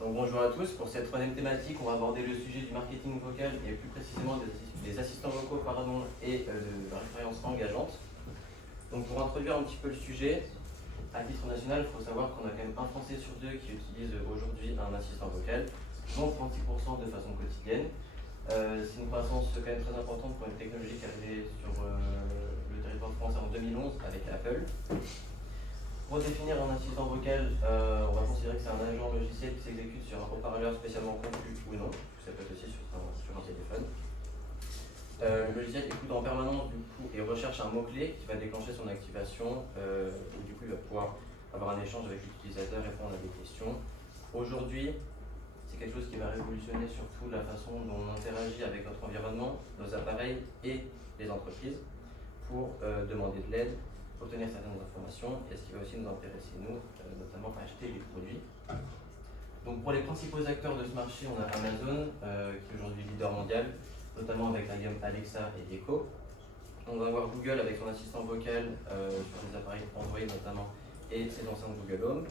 Donc bonjour à tous, pour cette troisième thématique, on va aborder le sujet du marketing vocal et plus précisément des assistants vocaux et de la référence engageante. Donc pour introduire un petit peu le sujet, à titre national, il faut savoir qu'on a quand même un Français sur deux qui utilise aujourd'hui un assistant vocal, dont 36% de façon quotidienne. C'est une croissance quand même très importante pour une technologie qui est arrivée sur le territoire français en 2011 avec Apple. Pour définir un assistant vocal, on va considérer que c'est un agent logiciel qui s'exécute sur un haut-parleur spécialement conçu ou non, ça peut être aussi sur un téléphone. Le logiciel écoute en permanence du coup, et recherche un mot-clé qui va déclencher son activation, et du coup il va pouvoir avoir un échange avec l'utilisateur, répondre à des questions. Aujourd'hui, c'est quelque chose qui va révolutionner surtout la façon dont on interagit avec notre environnement, nos appareils et les entreprises pour demander de l'aide, obtenir certaines informations, et ce qui va aussi nous intéresser, nous, notamment à acheter des produits. Donc pour les principaux acteurs de ce marché, on a Amazon, qui est aujourd'hui leader mondial, notamment avec la gamme Alexa et Echo. On va avoir Google avec son assistant vocal sur les appareils Android notamment, et ses enceintes Google Home.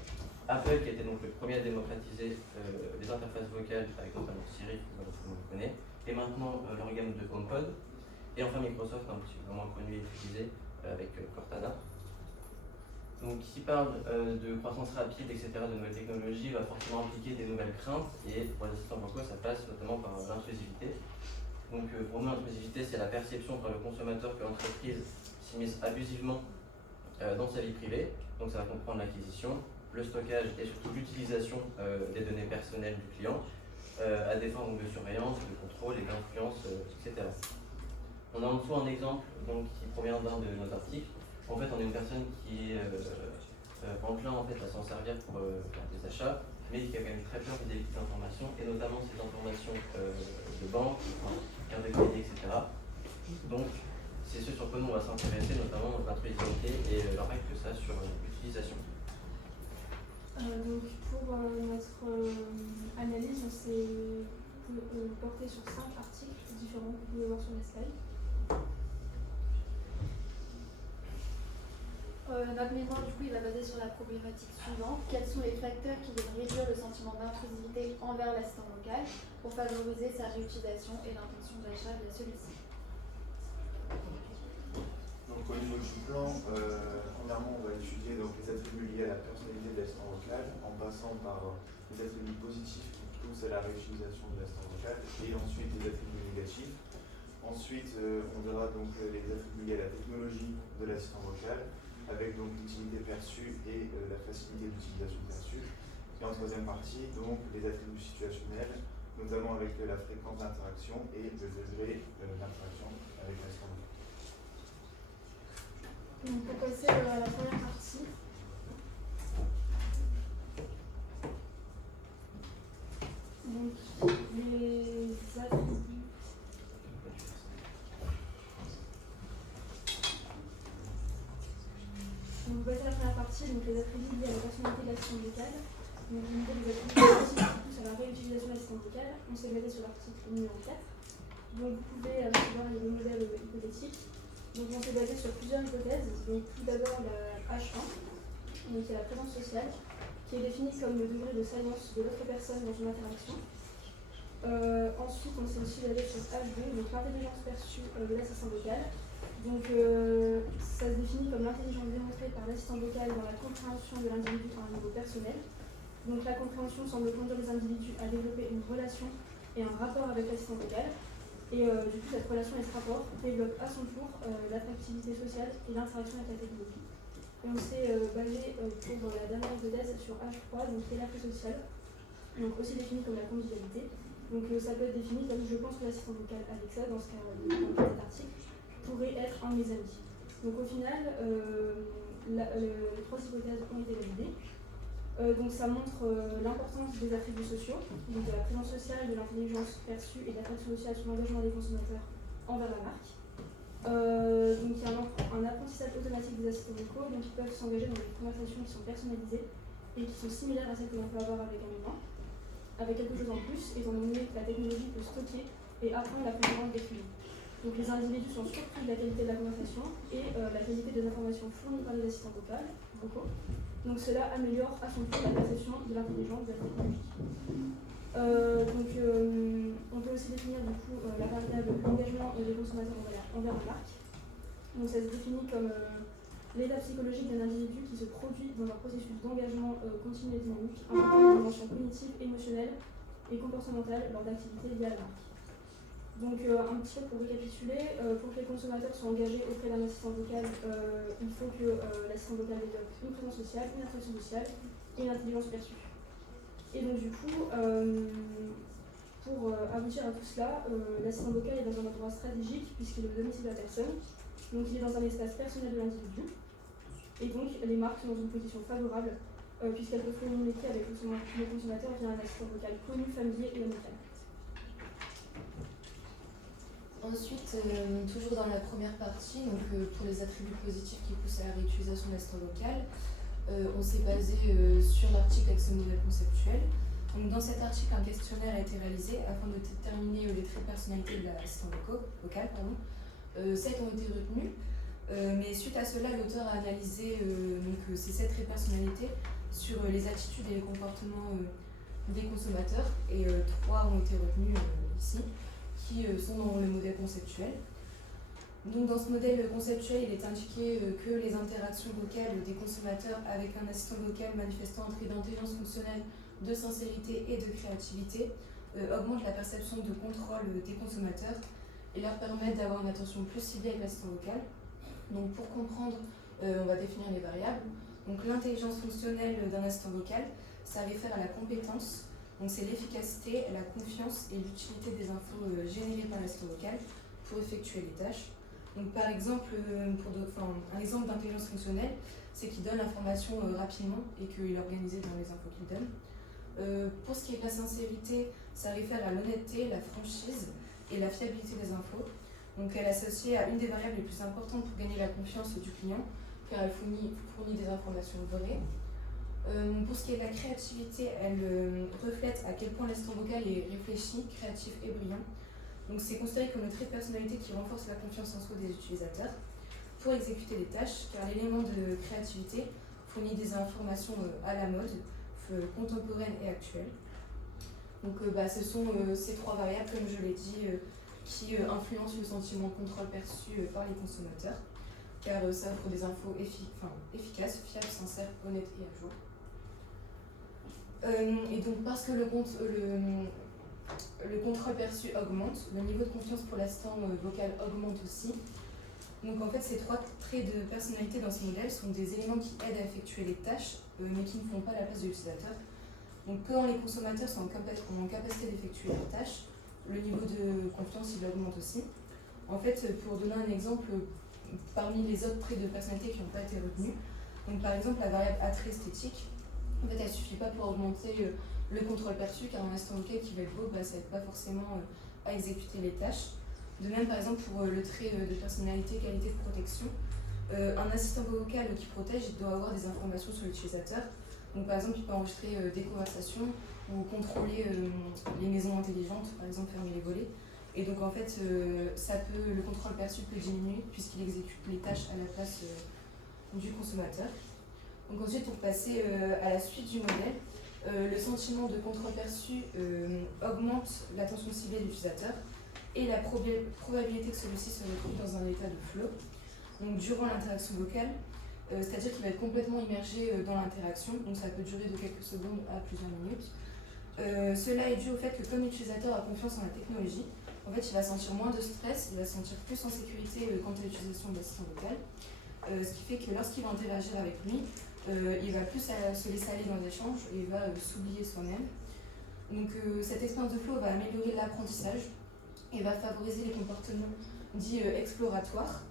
Apple qui était donc le premier à démocratiser les interfaces vocales avec notamment Siri, que tout le monde connaît, et maintenant leur gamme de HomePod. Et enfin Microsoft, un petit peu moins connu et utilisé, avec Cortana. Donc qui parle de croissance rapide, etc., de nouvelles technologies, va forcément impliquer des nouvelles craintes, et pour les assistants vocaux, ça passe notamment par l'intrusivité. Donc pour nous, l'intrusivité, c'est la perception par le consommateur que l'entreprise s'immisce abusivement dans sa vie privée. Donc ça va comprendre l'acquisition, le stockage et surtout l'utilisation des données personnelles du client à des fins donc, de surveillance, de contrôle et d'influence, etc. On a en dessous un exemple donc, qui provient d'un de nos articles. En fait, on a une personne qui est enclin en fait, à s'en servir pour faire des achats, mais qui a quand même très peur des informations, et notamment ces informations de banque, carte de crédit, etc. Donc, c'est ce sur quoi nous on va s'intéresser, notamment l'intrusivité et l'impact que ça a sur l'utilisation. Donc pour notre analyse, on s'est porté sur 5 articles différents que vous pouvez voir sur la slide. Notre mémoire, du coup, il va baser sur la problématique suivante. Quels sont les facteurs qui viennent réduire le sentiment d'intrusivité envers l'assistant vocal pour favoriser sa réutilisation et l'intention d'achat via celui-ci? Donc au niveau du plan, premièrement, on va étudier donc, les attributs liés à la personnalité de l'assistant vocal en passant par les attributs positifs qui poussent à la réutilisation de l'assistant vocal et ensuite les attributs négatifs. Ensuite, on verra donc les attributs liés à la technologie de l'assistant vocal, avec donc l'utilité perçue et la facilité d'utilisation perçue. Et en troisième partie, donc les attributs situationnels, notamment avec la fréquence d'interaction et le degré d'interaction avec l'assistant vocal. Donc pour passer à la première partie, donc les attributs. Donc, on va passer à la première partie, donc les attributs liés à la personnalité de l'assistant vocal. Donc, au niveau des attributs positifs qui poussent à la réutilisation de l'assistant vocal, on s'est basé sur l'article numéro 4. Donc, vous pouvez voir les deux modèles hypothétiques. Donc, on s'est basé sur plusieurs hypothèses. Donc, tout d'abord, la H1, donc, qui est la présence sociale, qui est définie comme le degré de salience de l'autre personne dans une interaction. Ensuite, on s'est aussi basé sur H2, donc l'intelligence perçue de l'assistant vocal. Donc, ça se définit comme l'intelligence démontrée par l'assistant vocal dans la compréhension de l'individu à un niveau personnel. Donc, la compréhension semble conduire les individus à développer une relation et un rapport avec l'assistant vocal. Et du coup, cette relation et ce rapport développe à son tour l'attractivité sociale et l'interaction avec la technologie. Et on s'est basé pour la dernière hypothèse sur H3, donc qui est l'appui social, donc aussi défini comme la convivialité. Donc, ça peut être défini comme je pense que l'assistant vocal Alexa, dans ce cas de cet article, pourrait être un de mes amis. Donc au final, les trois hypothèses ont été validées. Donc ça montre l'importance des attributs sociaux, donc de la présence sociale, de l'intelligence perçue et de l'attraction sociale sur l'engagement des consommateurs envers la marque. Donc il y a un apprentissage automatique des assistants vocaux, donc ils peuvent s'engager dans des conversations qui sont personnalisées et qui sont similaires à celles que l'on peut avoir avec un humain, avec quelque chose en plus, étant donné que la technologie peut stocker et apprendre la préférence des clients. Donc les individus sont surpris de la qualité de la conversation et la qualité des informations fournies par les assistants vocaux. Donc cela améliore à son tour la perception de l'intelligence de la technologie. On peut aussi définir du coup la variable engagement des consommateurs envers la marque. Donc ça se définit comme l'état psychologique d'un individu qui se produit dans un processus d'engagement continu et dynamique, impliquant des dimensions cognitives, émotionnelles et comportementales lors d'activités liées à la marque. Donc un petit peu pour récapituler, pour que les consommateurs soient engagés auprès d'un assistant vocal, il faut que l'assistant vocal développe une présence sociale, une attraction sociale et une intelligence perçue. Et donc du coup, pour aboutir à tout cela, l'assistant vocal est dans un endroit stratégique puisqu'il est au domicile de la personne, donc il est dans un espace personnel de l'individu, et donc les marques sont dans une position favorable puisqu'elles peuvent communiquer avec le consommateur via un assistant vocal connu, familier et amical. Ensuite, toujours dans la première partie, donc, pour les attributs positifs qui poussent à la réutilisation de l'assistant vocal, on s'est basé sur l'article avec ce modèle conceptuel. Donc, dans cet article, un questionnaire a été réalisé afin de déterminer les traits de personnalité de l'assistant vocal. 7 ont été retenus, mais suite à cela, l'auteur a analysé ces 7 traits de personnalité sur les attitudes et les comportements des consommateurs, et 3 ont été retenus ici, qui sont dans le modèle conceptuel. Donc dans ce modèle conceptuel, il est indiqué que les interactions vocales des consommateurs avec un assistant vocal manifestant un trait d'intelligence fonctionnelle, de sincérité et de créativité augmentent la perception de contrôle des consommateurs et leur permettent d'avoir une attention plus ciblée avec l'assistant vocal. Donc pour comprendre, on va définir les variables. Donc l'intelligence fonctionnelle d'un assistant vocal, ça réfère à la compétence. Donc c'est l'efficacité, la confiance et l'utilité des infos générées par l'assistant vocal pour effectuer les tâches. Donc par exemple, un exemple d'intelligence fonctionnelle, c'est qu'il donne l'information rapidement et qu'il est organisé dans les infos qu'il donne. Pour ce qui est de la sincérité, ça réfère à l'honnêteté, la franchise et la fiabilité des infos. Donc elle est associée à une des variables les plus importantes pour gagner la confiance du client, car elle fournit des informations vraies. Pour ce qui est de la créativité, elle reflète à quel point l'assistant vocal est réfléchi, créatif et brillant. Donc c'est considéré comme un trait de personnalité qui renforce la confiance en soi des utilisateurs pour exécuter les tâches, car l'élément de créativité fournit des informations à la mode, contemporaines et actuelles. Donc ce sont ces 3 variables, comme je l'ai dit, qui influencent le sentiment de contrôle perçu par les consommateurs, car ça offre des infos efficaces, fiables, sincères, honnêtes et à jour. Et donc parce que le contrôle perçu augmente, le niveau de confiance pour l'assistant vocal augmente aussi. Donc en fait, ces 3 traits de personnalité dans ce modèle sont des éléments qui aident à effectuer les tâches, mais qui ne font pas la place de l'utilisateur. Donc quand les consommateurs sont en capacité d'effectuer les tâches, le niveau de confiance il augmente aussi. En fait, pour donner un exemple, parmi les autres traits de personnalité qui n'ont pas été retenus, donc par exemple la variable attrait esthétique, en fait elle ne suffit pas pour augmenter le contrôle perçu, car un assistant vocal qui va être beau, ça n'aide pas forcément à exécuter les tâches. De même, par exemple, pour le trait de personnalité, qualité de protection, un assistant vocal qui protège, il doit avoir des informations sur l'utilisateur. Donc, par exemple, il peut enregistrer des conversations ou contrôler les maisons intelligentes, par exemple, fermer les volets. Et donc, en fait, le contrôle perçu peut diminuer puisqu'il exécute les tâches à la place du consommateur. Donc, ensuite, pour passer à la suite du modèle, le sentiment de contrôle perçu augmente l'attention ciblée de l'utilisateur et la probabilité que celui-ci se retrouve dans un état de flow. Donc durant l'interaction vocale, c'est-à-dire qu'il va être complètement immergé dans l'interaction, donc ça peut durer de quelques secondes à plusieurs minutes. Cela est dû au fait que comme l'utilisateur a confiance en la technologie, en fait il va sentir moins de stress, il va se sentir plus en sécurité quant à l'utilisation de l'assistant vocal, ce qui fait que lorsqu'il va interagir avec lui, il va plus se laisser aller dans l'échange et il va s'oublier soi-même. Donc cette expérience de flow va améliorer l'apprentissage et va favoriser les comportements dits exploratoires,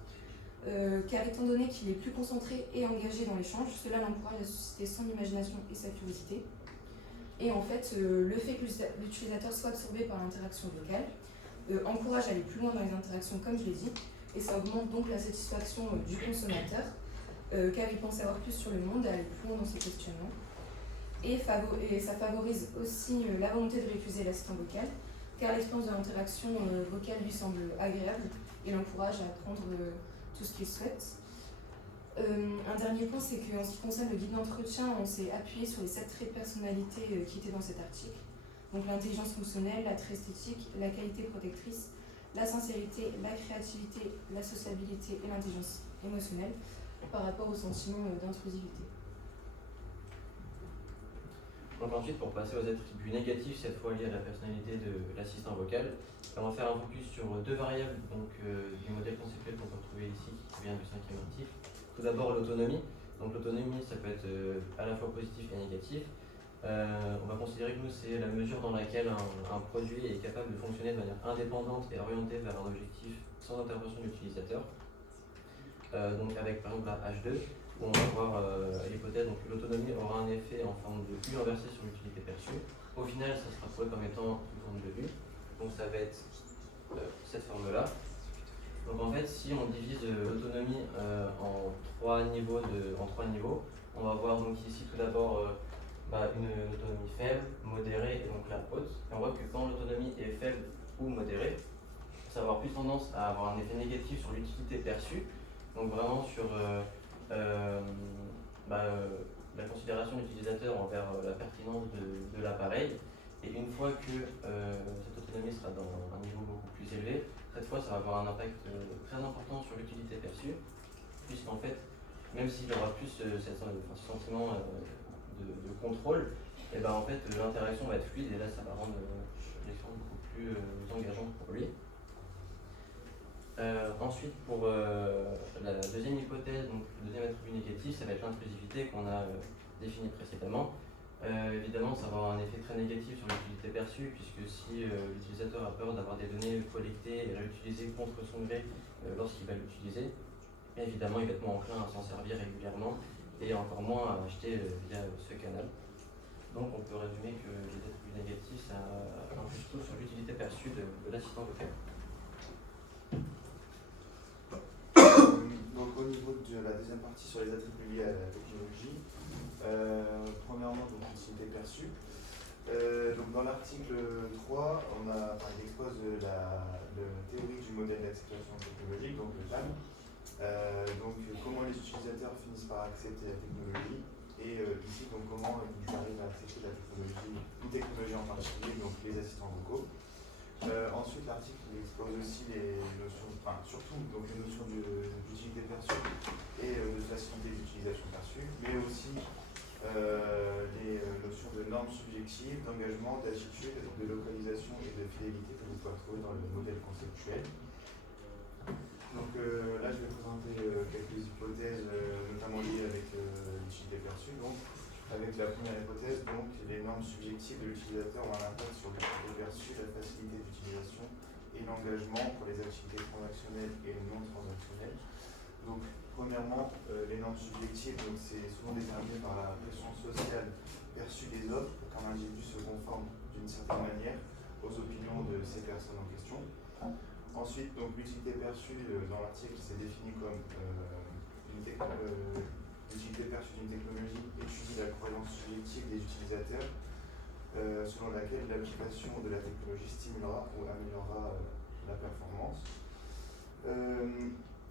car étant donné qu'il est plus concentré et engagé dans l'échange, cela l'encourage à susciter son imagination et sa curiosité. Et en fait, le fait que l'utilisateur soit absorbé par l'interaction vocale encourage à aller plus loin dans les interactions, comme je l'ai dit, et ça augmente donc la satisfaction du consommateur, car il pense savoir plus sur le monde et aller plus loin dans ses questionnements. Et ça favorise aussi la volonté de réutiliser l'assistant vocal, car l'expérience de l'interaction vocale lui semble agréable et l'encourage à apprendre tout ce qu'il souhaite. Un dernier point, c'est qu'en ce qui concerne le guide d'entretien, on s'est appuyé sur les 7 traits de personnalité qui étaient dans cet article. Donc l'intelligence fonctionnelle, l'attrait esthétique, la qualité protectrice, la sincérité, la créativité, la sociabilité et l'intelligence émotionnelle par rapport au sentiment d'intrusivité. Donc ensuite, pour passer aux attributs négatifs, cette fois liés à la personnalité de l'assistant vocal, on va faire un focus sur deux variables du modèle conceptuel qu'on peut retrouver ici, qui vient du 5e article. Tout d'abord l'autonomie. Donc l'autonomie, ça peut être à la fois positif et négatif. On va considérer que nous, c'est la mesure dans laquelle un produit est capable de fonctionner de manière indépendante et orientée vers un objectif sans intervention de l'utilisateur. Donc avec par exemple la H2, où on va voir l'hypothèse que l'autonomie aura un effet en forme de U inversée sur l'utilité perçue. Au final, ça sera trouvé comme étant une forme de U. Donc ça va être cette forme-là. Donc en fait, si on divise l'autonomie en trois niveaux, on va voir donc ici tout d'abord une autonomie faible, modérée et donc la haute. Et on voit que quand l'autonomie est faible ou modérée, ça va avoir plus tendance à avoir un effet négatif sur l'utilité perçue. Donc vraiment sur la considération de l'utilisateur envers la pertinence de l'appareil. Et une fois que cette autonomie sera dans un niveau beaucoup plus élevé, cette fois ça va avoir un impact très important sur l'utilité perçue, puisqu'en fait, même s'il y aura plus ce sentiment de contrôle, et ben en fait l'interaction va être fluide et là ça va rendre l'expérience beaucoup plus engageante pour lui. Ensuite, pour la deuxième hypothèse, donc le deuxième attribut négatif, ça va être l'intrusivité qu'on a définie précédemment. Évidemment, ça va avoir un effet très négatif sur l'utilité perçue, puisque si l'utilisateur a peur d'avoir des données collectées et réutilisées contre son gré lorsqu'il va l'utiliser, évidemment, il va être moins enclin à s'en servir régulièrement et encore moins à acheter via ce canal. Donc, on peut résumer que les attributs négatifs, ça influe surtout sur l'utilité perçue de l'assistant vocal. Donc au niveau de la deuxième partie sur les attributs liés à la technologie, premièrement donc l'utilité perçue. Donc dans l'article 3, il expose la théorie du modèle d'acceptation technologique, donc le TAM. Donc comment les utilisateurs finissent par accepter la technologie et ici donc comment ils arrivent à accepter la technologie, une technologie en particulier, donc les assistants vocaux. Ensuite, l'article expose aussi les notions, surtout donc les notions d'utilité perçue et de facilité d'utilisation perçue, mais aussi les notions de normes subjectives, d'engagement, d'attitude, de localisation et de fidélité que vous pouvez retrouver dans le modèle conceptuel. Donc là, je vais présenter quelques hypothèses, notamment liées avec l'utilité perçue. Donc, avec la première hypothèse, donc, les normes subjectives de l'utilisateur ont un impact sur l'utilité perçue, la facilité d'utilisation et l'engagement pour les activités transactionnelles et non transactionnelles. Donc, premièrement, les normes subjectives, c'est souvent déterminé par la pression sociale perçue des autres pour qu'un individu se conforme d'une certaine manière aux opinions de ces personnes en question. Ensuite, donc, l'utilité perçue dans l'article, c'est défini comme l'utilité perçue d'une technologie étudie la croyance subjective des utilisateurs selon laquelle l'application de la technologie stimulera ou améliorera la performance.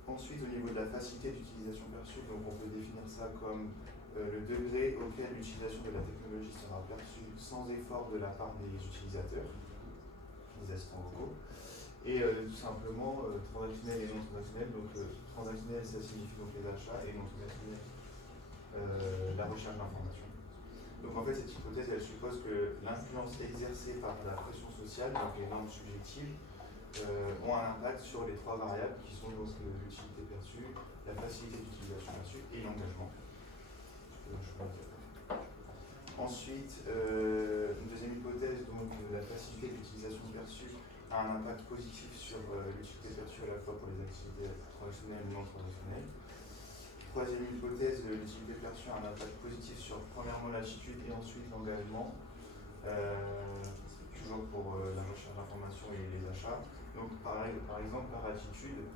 Ensuite, au niveau de la facilité d'utilisation perçue, donc on peut définir ça comme le degré auquel l'utilisation de la technologie sera perçue sans effort de la part des utilisateurs, des assistants vocaux. Et tout simplement, transactionnel et non transactionnel. Donc transactionnel, ça signifie donc les achats, et non transactionnel, la recherche d'informations. Donc en fait, cette hypothèse, elle suppose que l'influence exercée par la pression sociale, donc les normes subjectives, ont un impact sur les trois variables qui sont donc l'utilité perçue, la facilité d'utilisation perçue et l'engagement. Ensuite, une deuxième hypothèse, donc la facilité d'utilisation perçue a un impact positif sur l'utilité perçue à la fois pour les activités transactionnelles et non transactionnelles. Troisième hypothèse, l'utilité perçue a un impact positif sur premièrement l'attitude et ensuite l'engagement, toujours pour la recherche d'informations et les achats. Donc par exemple, par attitude,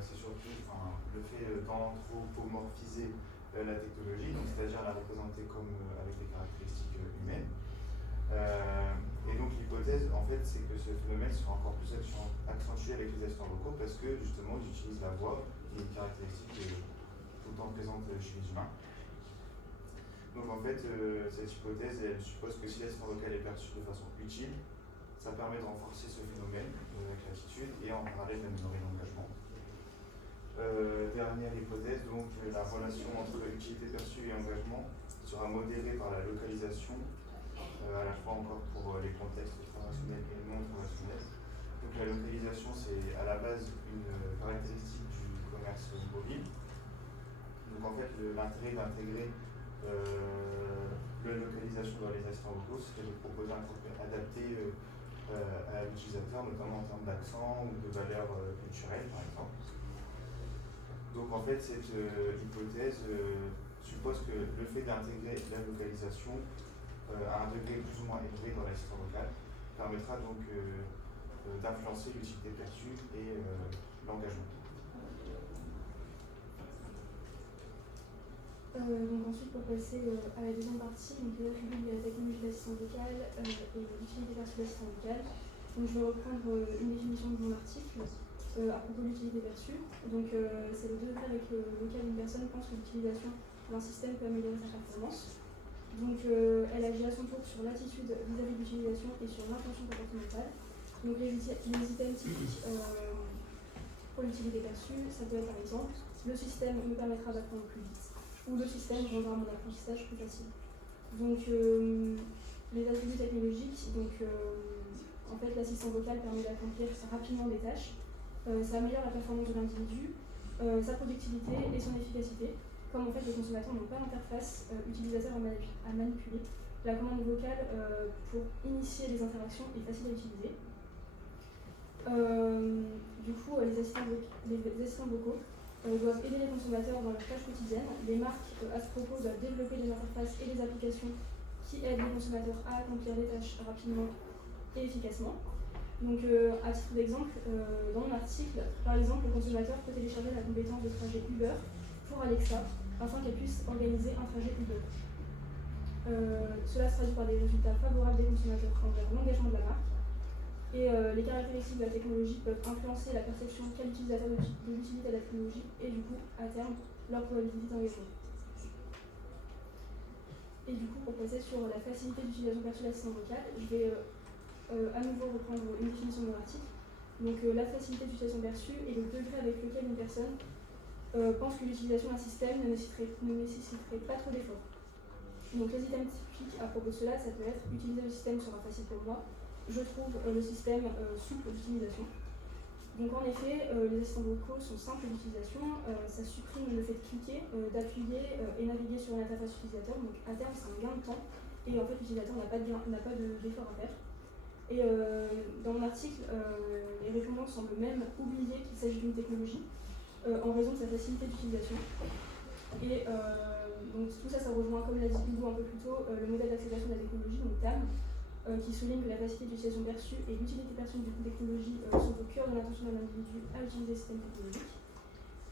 c'est surtout le fait d'anthropomorphiser la technologie, donc c'est-à-dire la représenter comme avec des caractéristiques humaines. Et donc l'hypothèse, en fait, c'est que ce phénomène sera encore plus accentué avec les assistants vocaux parce que justement ils utilisent la voix qui est une caractéristique tout le temps présente chez les humains. Donc en fait, cette hypothèse, elle suppose que si l'assistant vocal est perçu de façon utile, ça permet de renforcer ce phénomène avec l'attitude et en parallèle d'améliorer l'engagement. Dernière hypothèse, donc la relation entre utilité perçue et engagement sera modérée par la localisation, à la fois encore pour les contextes transactionnels et non transactionnels. Donc la localisation, c'est à la base une caractéristique du commerce mobile. Donc en fait, l'intérêt d'intégrer la localisation dans les assistants vocaux, c'est de proposer un contenu adapté à l'utilisateur, notamment en termes d'accent ou de valeurs culturelles, par exemple. Donc en fait, cette hypothèse suppose que le fait d'intégrer la localisation à un degré plus ou moins élevé dans l'assistant vocal permettra donc d'influencer l'utilité perçue et l'engagement. Donc ensuite, pour passer à la deuxième partie, donc les attributs de la technologie d'assistance vocale et l'utilité perçue de l'assistant vocal. Donc je vais reprendre une définition de mon article à propos de l'utilité perçue. Donc c'est le degré avec lequel une personne pense que l'utilisation d'un système peut améliorer sa performance. Donc elle agit à son tour sur l'attitude vis-à-vis de l'utilisation et sur l'intention comportementale. Donc les items typiques pour l'utilité perçue, ça peut être par exemple le système me permettra d'apprendre plus vite, ou le système rendra mon apprentissage plus facile. Donc les attributs technologiques, donc en fait l'assistant vocal permet d'accomplir rapidement des tâches, ça améliore la performance de l'individu, sa productivité et son efficacité. Comme en fait les consommateurs n'ont pas d'interface utilisateur à manipuler, la commande vocale pour initier les interactions est facile à utiliser. Du coup, les assistants vocaux doivent aider les consommateurs dans leurs tâches quotidiennes. Les marques, à ce propos, doivent développer des interfaces et des applications qui aident les consommateurs à accomplir des tâches rapidement et efficacement. Donc, à titre d'exemple, dans mon article, par exemple, le consommateur peut télécharger la compétence de trajet Uber pour Alexa afin qu'elle puisse organiser un trajet Uber. Cela se traduit par des résultats favorables des consommateurs envers l'engagement de la marque. Et les caractéristiques de la technologie peuvent influencer la perception qu'a l'utilisateur de l'utilité de la technologie et du coup, à terme, leur probabilité d'engagement. Et du coup, pour passer sur la facilité d'utilisation perçue de l'assistant vocal, je vais à nouveau reprendre une définition de mon article. Donc la facilité d'utilisation perçue est le degré avec lequel une personne pense que l'utilisation d'un système ne nécessiterait pas trop d'efforts. Donc les items typiques à propos de cela, ça peut être utiliser le système sera facile pour moi. Je trouve le système souple d'utilisation. Donc en effet, les assistants vocaux sont simples d'utilisation, ça supprime le fait de cliquer, d'appuyer et naviguer sur l'interface utilisateur. Donc à terme, c'est un gain de temps et en fait l'utilisateur n'a pas d'effort à faire. Et dans mon article, les répondants semblent même oublier qu'il s'agit d'une technologie en raison de sa facilité d'utilisation. Et donc tout ça, ça rejoint, comme l'a dit Hugo un peu plus tôt, le modèle d'accélération de la technologie, donc TAM, qui souligne que la facilité d'utilisation perçue et l'utilité perçue d'une technologie sont au cœur de l'intention d'un individu à utiliser ce système technologique.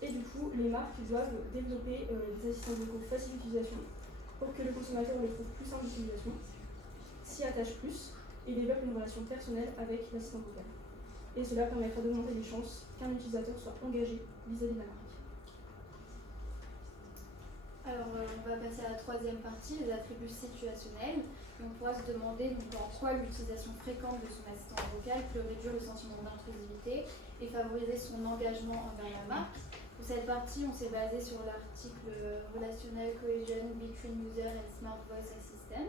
Et du coup, les marques doivent développer des assistants vocaux faciles d'utilisation pour que le consommateur les trouve plus simples d'utilisation, s'y attache plus et développe une relation personnelle avec l'assistant vocal. Et cela permettra d'augmenter les chances qu'un utilisateur soit engagé vis-à-vis de la marque. Alors, on va passer à la troisième partie, les attributs situationnels. On pourra se demander donc, en quoi l'utilisation fréquente de son assistant vocal peut réduire le sentiment d'intrusivité et favoriser son engagement envers la marque. Pour cette partie, on s'est basé sur l'article Relational Cohesion Between User and Smart Voice Assistant.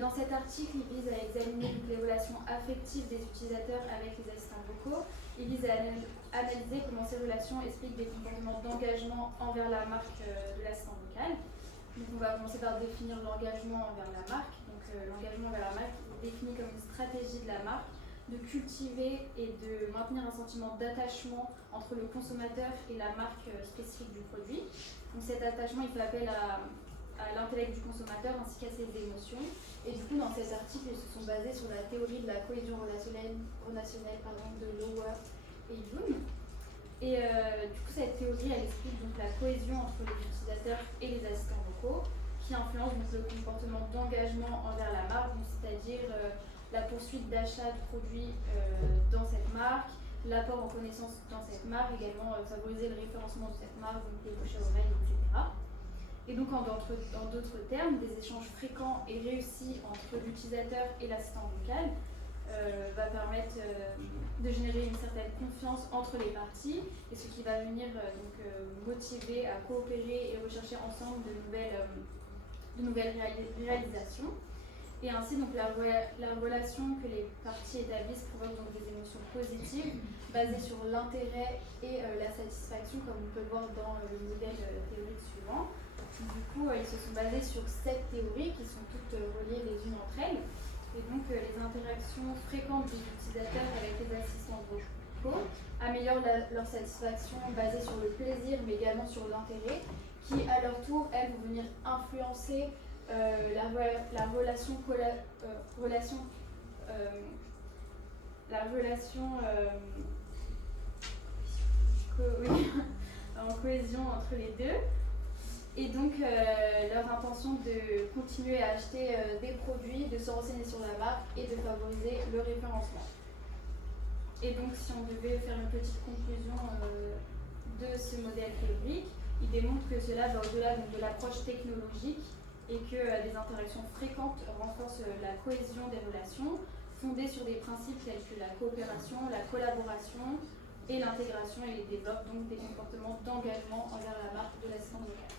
Dans cet article, il vise à examiner les relations affectives des utilisateurs avec les assistants vocaux. Il vise à analyser comment ces relations expliquent des comportements d'engagement envers la marque de l'assistant vocal. Donc on va commencer par définir l'engagement envers la marque. Donc l'engagement envers la marque est défini comme une stratégie de la marque de cultiver et de maintenir un sentiment d'attachement entre le consommateur et la marque spécifique du produit. Donc cet attachement, il fait appel à l'intellect du consommateur ainsi qu'à ses émotions. Et du coup, dans cet article, ils se sont basés sur la théorie de la cohésion relationnelle de Lower et Yoon. Et du coup, cette théorie, elle explique donc la cohésion entre les utilisateurs et les assistants vocaux qui influence donc, le comportement d'engagement envers la marque, c'est-à-dire la poursuite d'achat de produits dans cette marque, l'apport en connaissance dans cette marque, également favoriser le référencement de cette marque, donc les bouche à oreille, etc. Et donc, en d'autres termes, des échanges fréquents et réussis entre l'utilisateur et l'assistant vocal va permettre de générer une certaine confiance entre les parties, et ce qui va venir motiver à coopérer et rechercher ensemble de nouvelles réalisations. Et ainsi, donc, la relation que les parties établissent provoque donc des émotions positives basées sur l'intérêt et la satisfaction, comme on peut le voir dans le modèle théorique suivant. Du coup, ils se sont basés sur 7 théories qui sont toutes reliées les unes entre elles. Et donc, les interactions fréquentes des utilisateurs avec les assistants vocaux améliorent leur satisfaction basée sur le plaisir, mais également sur l'intérêt, qui à leur tour, elles, vont venir influencer la relation en cohésion entre les deux. Et donc, leur intention de continuer à acheter des produits, de se renseigner sur la marque et de favoriser le référencement. Et donc, si on devait faire une petite conclusion de ce modèle théorique, il démontre que cela va au-delà de l'approche technologique et que des interactions fréquentes renforcent la cohésion des relations, fondées sur des principes tels que la coopération, la collaboration et l'intégration, et développent donc des comportements d'engagement envers la marque de l'assistant vocal.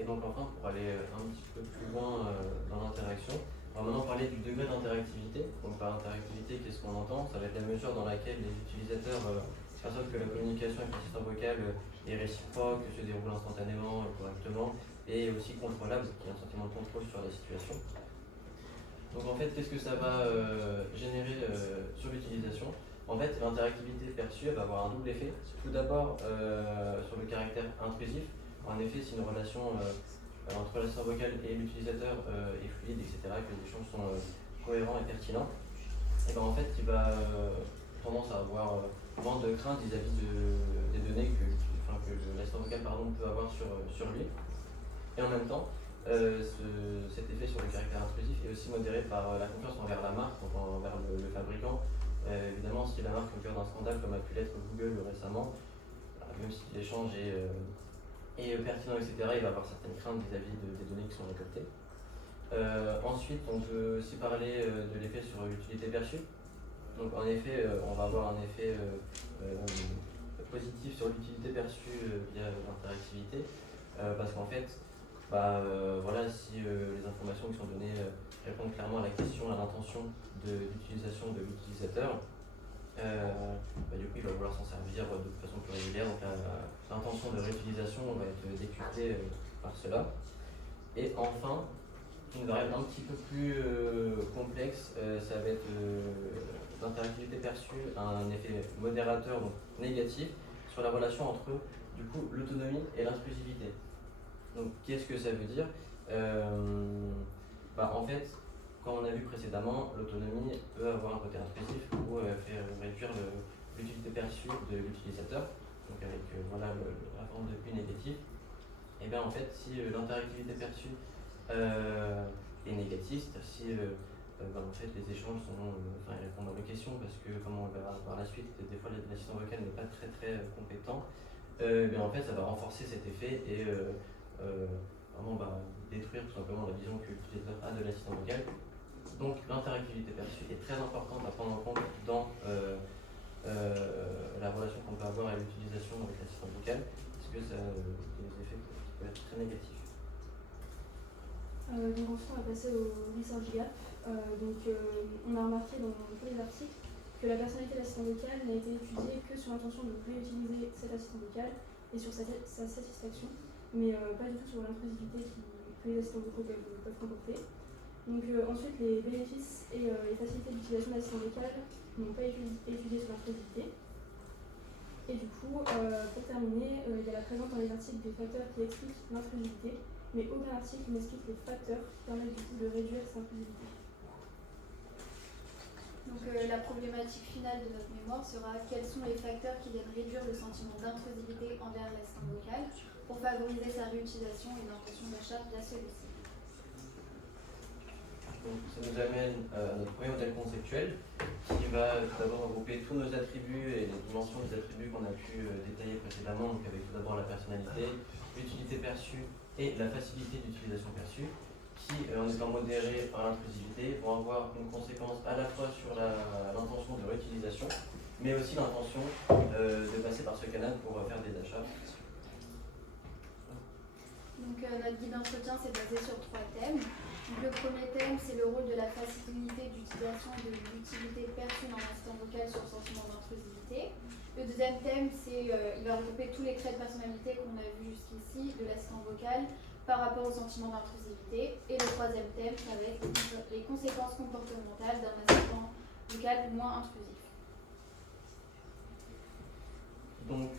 Et donc enfin, pour aller un petit peu plus loin dans l'interaction, on va maintenant parler du degré d'interactivité. Donc par interactivité, qu'est-ce qu'on entend? Ça va être la mesure dans laquelle les utilisateurs perçoivent que la communication avec l'assistant vocal est réciproque, se déroule instantanément, correctement, et aussi contrôlable, qu'il y a un sentiment de contrôle sur la situation. Donc en fait, qu'est-ce que ça va générer sur l'utilisation? En fait, l'interactivité perçue va avoir un double effet. Tout d'abord sur le caractère intrusif. En effet, si une relation entre l'assistant vocal et l'utilisateur est fluide, etc., que les échanges sont cohérents et pertinents, et ben en fait, il va tendance à avoir moins de crainte vis-à-vis des données que l'assistant vocal peut avoir sur lui. Et en même temps, cet effet sur le caractère intrusif est aussi modéré par la confiance envers la marque, donc envers le fabricant. Évidemment, si la marque est au cœur d'un scandale comme a pu l'être Google récemment, même si l'échange est pertinent, etc., il va avoir certaines craintes vis-à-vis des données qui sont récoltées. Ensuite, on peut aussi parler de l'effet sur l'utilité perçue. Donc en effet, on va avoir un effet positif sur l'utilité perçue via l'interactivité, parce qu'en fait, voilà, si les informations qui sont données répondent clairement à la question, à l'intention d'utilisation de l'utilisateur, du coup il va vouloir s'en servir de façon plus régulière, donc l'intention de réutilisation va être décuplée par cela. Et enfin, une variable un petit peu plus complexe, ça va être l'interactivité perçue a un effet modérateur, donc négatif, sur la relation entre du coup l'autonomie et l'intrusivité. Donc qu'est-ce que ça veut dire? En fait, comme on a vu précédemment, l'autonomie peut avoir un côté intrusif ou faire réduire l'utilité perçue de l'utilisateur, donc avec la forme de Q négatif. Et bien en fait, si l'interactivité perçue est négative, si en fait les échanges répondent aux questions, parce que comme on le verra par la suite, des fois l'assistant vocal n'est pas très compétent, en fait ça va renforcer cet effet et vraiment détruire tout simplement la vision que l'utilisateur a de l'assistant vocal. Donc l'interactivité perçue est très importante à prendre en compte dans la relation qu'on peut avoir à l'utilisation avec l'assistant vocal, parce que ça a des effets qui peuvent être très négatifs. Donc ensuite on va passer au research gap. On a remarqué dans tous les articles que la personnalité de l'assistant vocal n'a été étudiée que sur l'intention de réutiliser cet assistant vocal et sur sa satisfaction, mais pas du tout sur l'intrusivité que les assistants vocaux peuvent comporter. Donc ensuite, les bénéfices et les facilités d'utilisation de l'assistant vocal n'ont pas été étudiés sur l'intrusivité. Et du coup, pour terminer, il y a la présence dans les articles des facteurs qui expliquent l'intrusivité, mais aucun article n'explique les facteurs qui permettent du coup de réduire cette intrusivité. Donc la problématique finale de notre mémoire sera quels sont les facteurs qui viennent réduire le sentiment d'intrusivité envers l'assistant vocal pour favoriser sa réutilisation et l'intention d'achat via celui-ci. Donc ça nous amène à notre premier modèle conceptuel qui va tout d'abord regrouper tous nos attributs et les dimensions des attributs qu'on a pu détailler précédemment, donc avec tout d'abord la personnalité, l'utilité perçue et la facilité d'utilisation perçue, qui, en étant modérés par l'intrusivité, vont avoir une conséquence à la fois sur l'intention de réutilisation, mais aussi l'intention de passer par ce canal pour faire des achats. Donc notre guide d'entretien s'est basé sur 3 thèmes. Donc, le premier thème, c'est le rôle de la facilité d'utilisation et de l'utilité perçue dans l'assistant vocal sur le sentiment d'intrusivité. Le deuxième thème, il va regrouper tous les traits de personnalité qu'on a vus jusqu'ici de l'assistant vocal par rapport au sentiment d'intrusivité. Et le troisième thème, ça va être les conséquences comportementales d'un assistant vocal moins intrusif. Donc,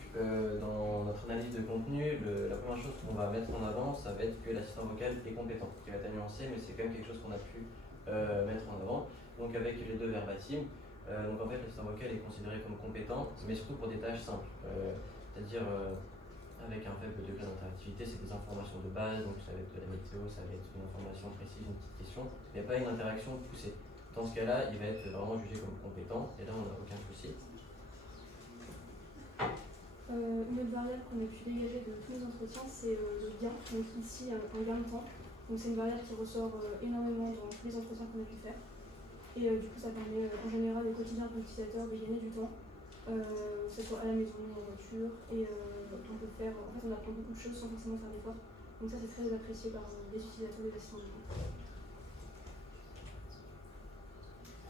dans notre analyse de contenu, la première chose qu'on va mettre en avant, ça va être que l'assistant vocal est compétent. Il va être à nuancer, mais c'est quand même quelque chose qu'on a pu mettre en avant. Donc, avec les 2 verbatim, donc en fait, l'assistant vocal est considéré comme compétent, mais surtout pour des tâches simples. C'est-à-dire, avec un faible degré d'interactivité, c'est des informations de base, donc ça va être de la météo, ça va être une information précise, une petite question, mais pas une interaction poussée. Dans ce cas-là, il va être vraiment jugé comme compétent, et là, on n'a aucun souci. Une autre variable qu'on a pu dégager de tous les entretiens, c'est le gain. Donc ici, un gain de temps. Donc c'est une variable qui ressort énormément dans tous les entretiens qu'on a pu faire. Et du coup, ça permet en général au quotidien de l'utilisateur de gagner du temps, que ce soit à la maison, en voiture. Et on peut faire, en fait, on apprend beaucoup de choses sans forcément faire d'efforts. Donc ça, c'est très apprécié par les utilisateurs des assistants vocaux.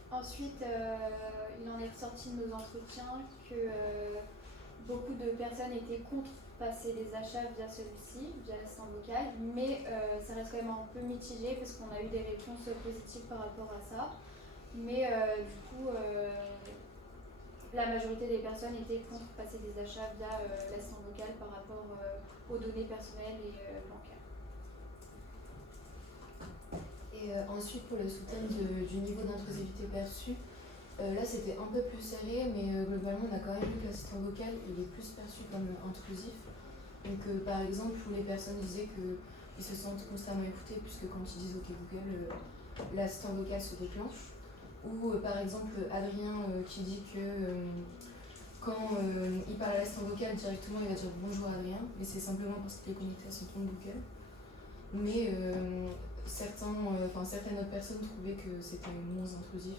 Ensuite, il en est ressorti de nos entretiens que beaucoup de personnes étaient contre passer les achats via celui-ci, via l'assistant vocal, mais ça reste quand même un peu mitigé parce qu'on a eu des réponses positives par rapport à ça. Mais du coup, la majorité des personnes étaient contre passer des achats via l'assistant vocal par rapport aux données personnelles et bancaires. Et ensuite, pour le sous-thème du niveau d'intrusivité perçue, là c'était un peu plus serré, mais globalement on a quand même vu que l'assistant vocal il est plus perçu comme intrusif. Donc par exemple, où les personnes disaient qu'ils se sentent constamment écoutés, puisque quand ils disent OK Google, l'assistant vocal se déclenche. Ou par exemple Adrien qui dit que quand il parle à l'assistant vocal directement, il va dire bonjour Adrien, mais c'est simplement parce qu'il est connecté à son compte Google. Mais certaines autres personnes trouvaient que c'était moins intrusif.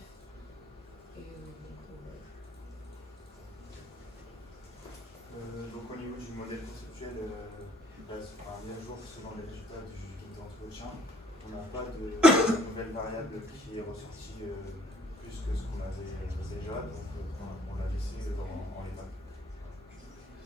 Donc au niveau du modèle conceptuel, mis à jour selon les résultats du guide d'entretien, on n'a pas de nouvelle variable qui est ressortie plus que ce qu'on avait déjà, donc on l'a laissé en l'état.